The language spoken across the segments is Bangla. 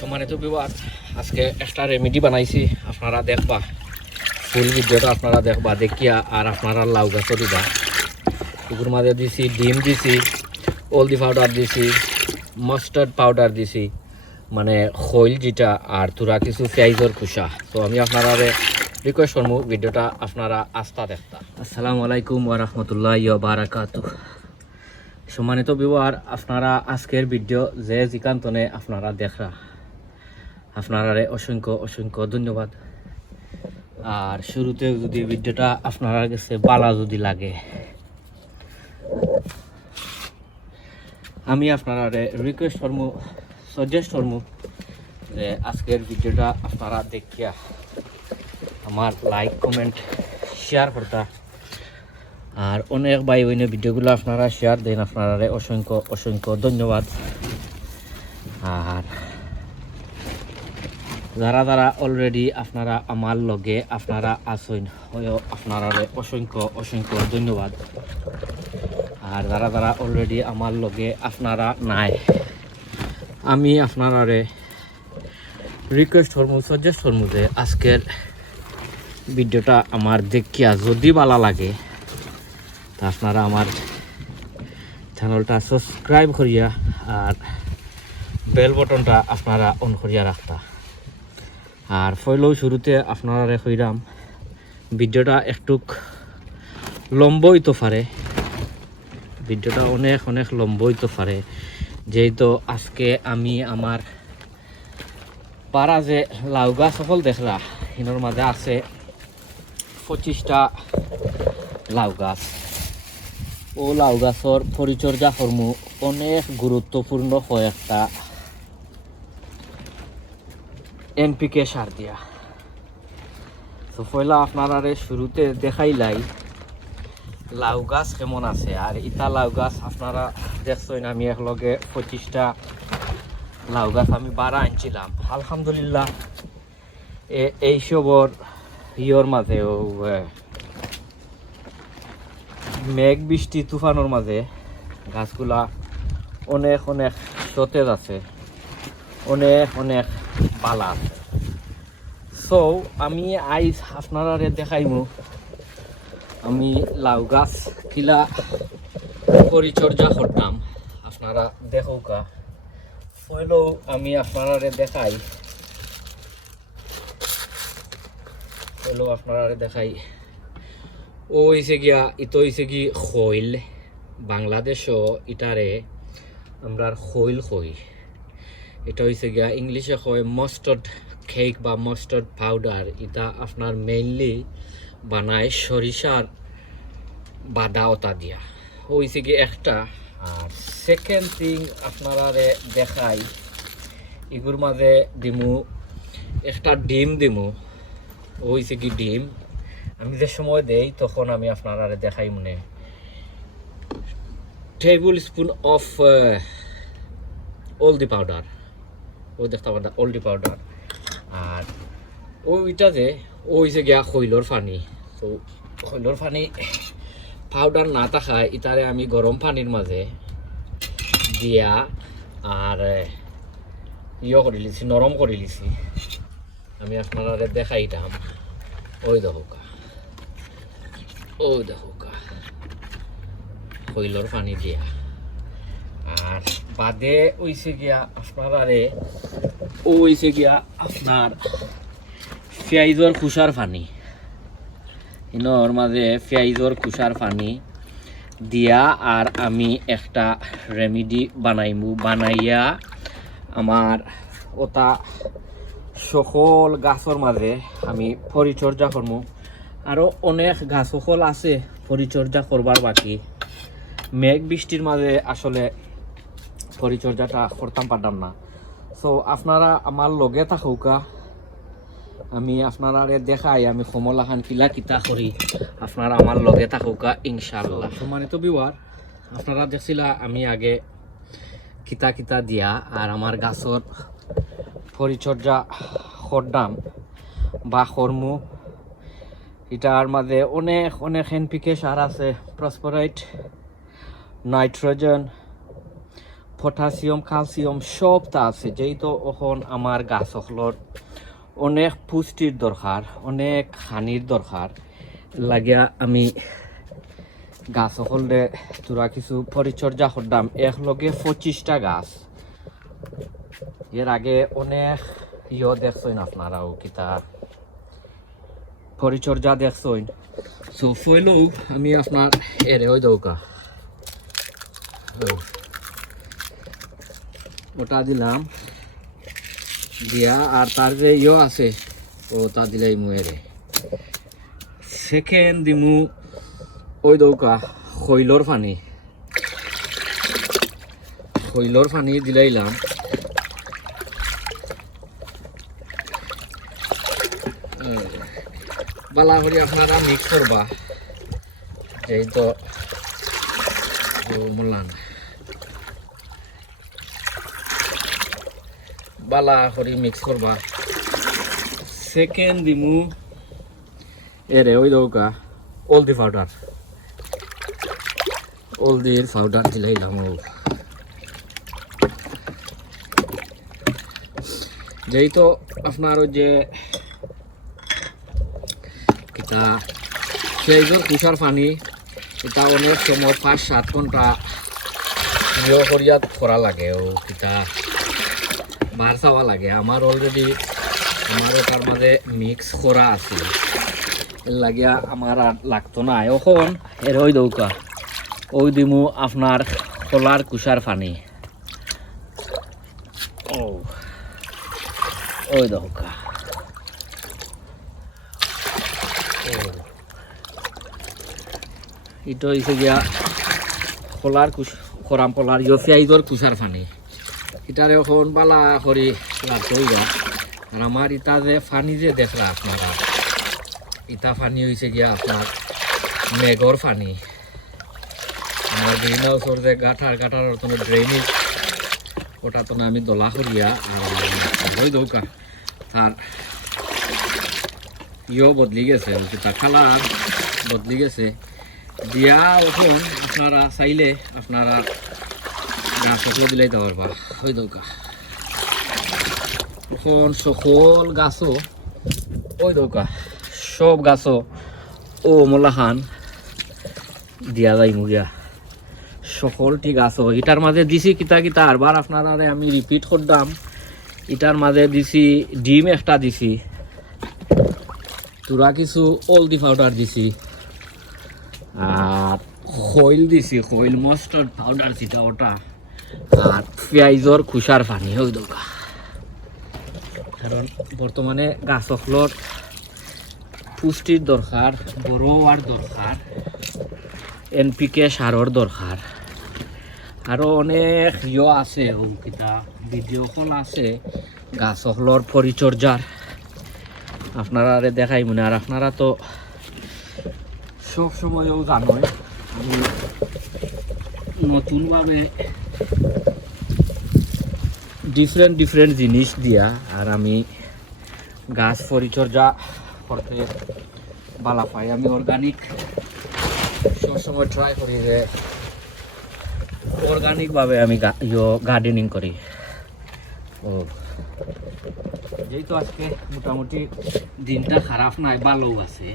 সম্মানিত ভিউয়ার, আজকে একটা রেমেডি বানাইছি, আপনারা দেখবা ফুল ভিডিওটা আপনারা দেখবা দেখিয়া আর আপনারা লাউ গাছও দিবা। এগুর মাঝে দিছি ডিম দিছি, হলদি পাউডার দিছি, মাস্টার্ড পাউডার দিছি, মানে খৈল যেটা, আর তোরা কিছু পেঁয়াজের কুসা। তো আমি আপনারা রিকোয়েস্ট করবো ভিডিওটা আপনারা আস্থা দেখতা। আসসালামু আলাইকুম ওয়া রাহমাতুল্লাহি ওয়া বারাকাতুহু। সম্মানিত ভিউয়ার, আপনারা আজকের ভিডিও যে যেখানে আপনারা দেখরা, আপনারা অসংখ্য অসংখ্য ধন্যবাদ। আর শুরুতে যদি ভিডিওটা আপনারা কাছে ভালো যদি লাগে, আমি আপনারা রিকোয়েস্ট করবো, সাজেস্ট করবো যে আজকের ভিডিওটা আপনারা দেখিয়া আমার লাইক কমেন্ট শেয়ার করতা। আর অনেক ভাই বোনের ভিডিওগুলো আপনারা শেয়ার দেন, আপনারা অসংখ্য অসংখ্য ধন্যবাদ। আর যারা যারা অলরেডি আপনারা আমার লগে আপনারা আসেন, আপনারা অসংখ্য অসংখ্য ধন্যবাদ। আর যারা যারা অলরেডি আমার লগে আপনারা নাই, আমি আপনারা রিকোয়েস্ট করবো, সাজেস্ট করবো যে আজকের ভিডিওটা আমার দেখিয়া যদি ভালো লাগে তা আপনারা আমার চ্যানেলটা সাবস্ক্রাইব করিয়া আর বেল বটনটা আপনারা অন করিয়া রাখতা। আর ফলেও শুরুতে আপনারা কইরাম ভিডিওটা একটু লম্বা হইতে পারে, ভিডিওটা অনেক অনেক লম্বা হইতে পারে, যেহেতু আজকে আমি আমার পাড়া যে লাউ গাছ সকল দেখলা এর মাঝে আছে 25টা লাউ গাছ। ও লাউ গাছর পরিচর্যা করমু অনেক গুরুত্বপূর্ণ কয়েকটা এনপিকে সার দিয়া। তো পয়লা আপনারা শুরুতে দেখাইলাই লাউ গাছ কেমন আছে। আর ইটা লাউ গাছ আপনারা দেখছেন, আমি একলগে 25টা লাউ গাছ আমি বাড়া আনছিলাম। আলহামদুলিল্লাহ এইসবর ইয়র মাঝে মেঘ বৃষ্টি তুফানোর মাঝে গাছগুলা অনেক অনেক সতেজ আছে, অনেক অনেক ভালো আছে। সো আমি আইজ আপনারা দেখাইমু আমি লাউ গাছ কিলা পরিচর্যা করতাম, আপনারা দেখৌকা। হইলেও আমি আপনারা দেখাই, হইলেও আপনারা দেখাই। ও হয়েছে গিয়া ইতো হয়েছে কি খৈল, বাংলাদেশও ইটারে আমরা খৈল কই। এটা হয়েছে গিয়া ইংলিশে কয় মাস্টার্ড কেক বা মাস্টার্ড পাউডার। এটা আপনার মেইনলি বানায় সরিষার বাদা ওটা দিয়া, হয়েছে কি একটা। আর সেকেন্ড থিং আপনারা দেখাই, এগুর মাঝে দিমু একটা ডিম দিমু, হয়েছে কি ডিম আমি যে সময় দেই তখন আমি আপনারা দেখাই মনে table spoon of haldi powder, ওই দেখতে পাবেন হলদি পাউডার। আর ওইটা যে ওইছে গিয়া খৈলর পানি। তো খৈলর পানি পাউডার না থাকায় ইটারে আমি গরম পানির মাঝে দিয়া আর করে লিছি, নরম করে লিছি। আমি আপনারা দেখাইতাম, ওই দেখোকা, ওই দেখোকা খৈলর পানি দিয়া। আর বাদে ওইছে গিয়া আপনারা ওইছে গিয়া আপনার পেঁয়াজর খুসার পানি, ইনর মাঝে পেঁয়াজর খুসার পানি দিয়া। আর আমি একটা রেমেডি বানাইমু, বানাইয়া আমার ওটা সকল গাছর মাঝে আমি পরিচর্যা করমু। আরও অনেক গাছ সকল আছে পরিচর্যা করবার বাকি, মেঘ বৃষ্টির মাঝে আসলে পরিচর্যাটা করতাম পারতাম না। সো আপনারা আমার লগে থাকুকা, আমি আপনারা দেখাই আমি কমলাখান কিলা কিতা করি, আপনারা আমার লগে থাকুকা ইনশাআল্লাহ। সম্মানিত ভিউয়ার, আপনারা দেখছিলা আমি আগে কিতা কিতা দিয়া আর আমার গাছর পরিচর্যা করতাম বা কর্মু। এটার মাঝে অনেক অনেক এনপিকে সার আছে, ফসফরাস, নাইট্রোজেন, পটাশিয়াম ক্যালসিয়াম সবটা আছে, যেহেতু এখন আমার গাছ হলর অনেক পুষ্টির দরকার, অনেক হানির দরকার লাগিয়া আমি গাছ হলে তোরা কিছু পরিচর্যা করতাম একলগে 25টা গাছ। এর আগে অনেক দেখছেন আপনারাও কিতা পরিচর্যা দেখছেন। সো ফইলেও আমি আপনার এরে ওই দৌকা ওটা দিলাম দিয়া, আর তার যে আছে ওটা দিলাই মুয়েরে। সেকেন্ড দিমু ওই দৌকা খৈলর পানি দিলাইলাম। বালা করে আপনারা মিক্স করবা, এই তো মূল্যান বালা করে মিক্স করবা। সেকেন্ড দিমু এরে ওই দৌকা হলদির পাউডার দিলাইলাম। যেহেতু আপনার ওই যে কিতা সেইজন কুষার পানি এটা অনেক সময় 5-7 ঘন্টা করিয়া করা লাগে, ও কিতা বার চাওয়া লাগে। আমার অলরেডি তার মাঝে মিক্স করা আছে, এর লাগিয়া আমার আর লাগতো না। এখন এর ওই দৌকা ওই দিমু আপনার কলার কুষার পানি। ওই দৌকা এটা হয়েছে গিয়া খরাম পলার পেঁয়াজর কুষার পানি। এটার এখন বালা করি লাগতে হইবা। আর আমার ইটা যে পানি যে দেখলা আপনারা, ইটা পানি হয়েছে গিয়া আপনার মেঘর পানি। আমার গ্রিন হাউসর যে গাটার ড্রেনেজ ওটা তো আমি দলা করিয়া আর ওই দৌকা তার বদলি গেছে, তার কালার বদলি গেছে দিয়া। এখন আপনারা চাইলে আপনারা গাছ দিলাই দেওয়ার বা ওই দৌকা। এখন সকল গাছও ওই দৌকা সব গাছও ও মোলাখান দিয়া যাই মুগিয়া সকলটি গাছও। এটার মাঝে দিছি কিতা আরবার আপনারা আমি রিপিট করতাম। এটার মাঝে দিছি ডিম একটা দিছি, তোরা কিছু হলদি পাউডার দিছি, আর খৈল দিছি, খৈল মাস্টার্ড পাউডার যেটা ওটা, আর পেঁয়াজর খুসার পানি ওই দৌকা। কারণ বর্তমানে গাছগুলোর পুষ্টির দরকার, বড় হওয়ার দরকার, এনপিকে সারর দরকার, আরও অনেক আছে কিতা ভিডিও কল আছে গাছগুলোর পরিচর্যার, আপনারা দেখাই মনে। আর আপনারা তো সব সময়ও জানোই আমি নতুনভাবে ডিফারেন্ট জিনিস দিয়া আর আমি গাছ পরিচর্যা করতে ভালো পাই। আমি অর্গানিক সবসময় ট্রাই করি যে অর্গানিকভাবে আমি গার্ডেনিং করি। ও যেহেতু আজকে মোটামুটি দিনটা খারাপ নাই, ভালো আছে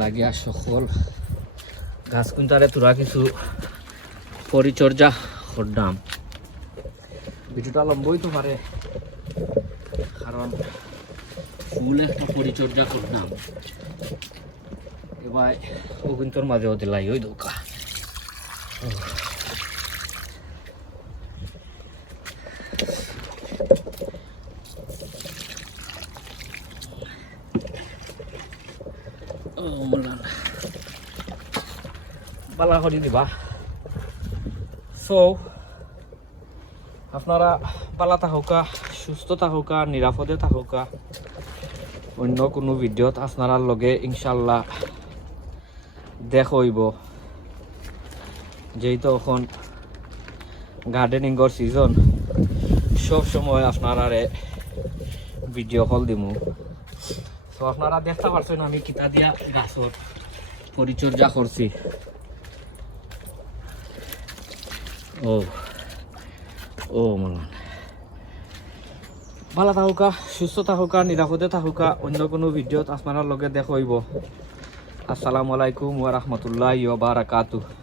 লাগিয়া সকল গাছ কুন্তারে তোরা কিছু পরিচর্যা করলাম। ভিডিওটা লম্বই তো পারে, কারণ ফুল একটা পরিচর্যা করলাম। এবার ওগুন্তর মাঝেও দিলাই ওই দোকা। বালা করে দিবা। সো আপনারা পালা থাকুকা, সুস্থ থাকুকা, নিরাপদে থাকুকা। অন্য কোনো ভিডিওত আপনার লগে ইনশাল্লাহ দেখইব। যেহেতু এখন গার্ডেনিংর সিজন, সব সময় আপনারা ভিডিও কল দিমু। তো আপনারা দেখতে পারছেন আমি কিতা দিয়া গাছর পরিচর্যা করছি। ও ও মলান ভালো থাকুকা সুস্থ থাকুকা নিরাপদে থাকুকা অন্য কোনো ভিডিওত আপনার লগে দেখাইব আসসালামু আলাইকুম ওয়া রাহমাতুল্লাহি ওয়া বারাকাতুহু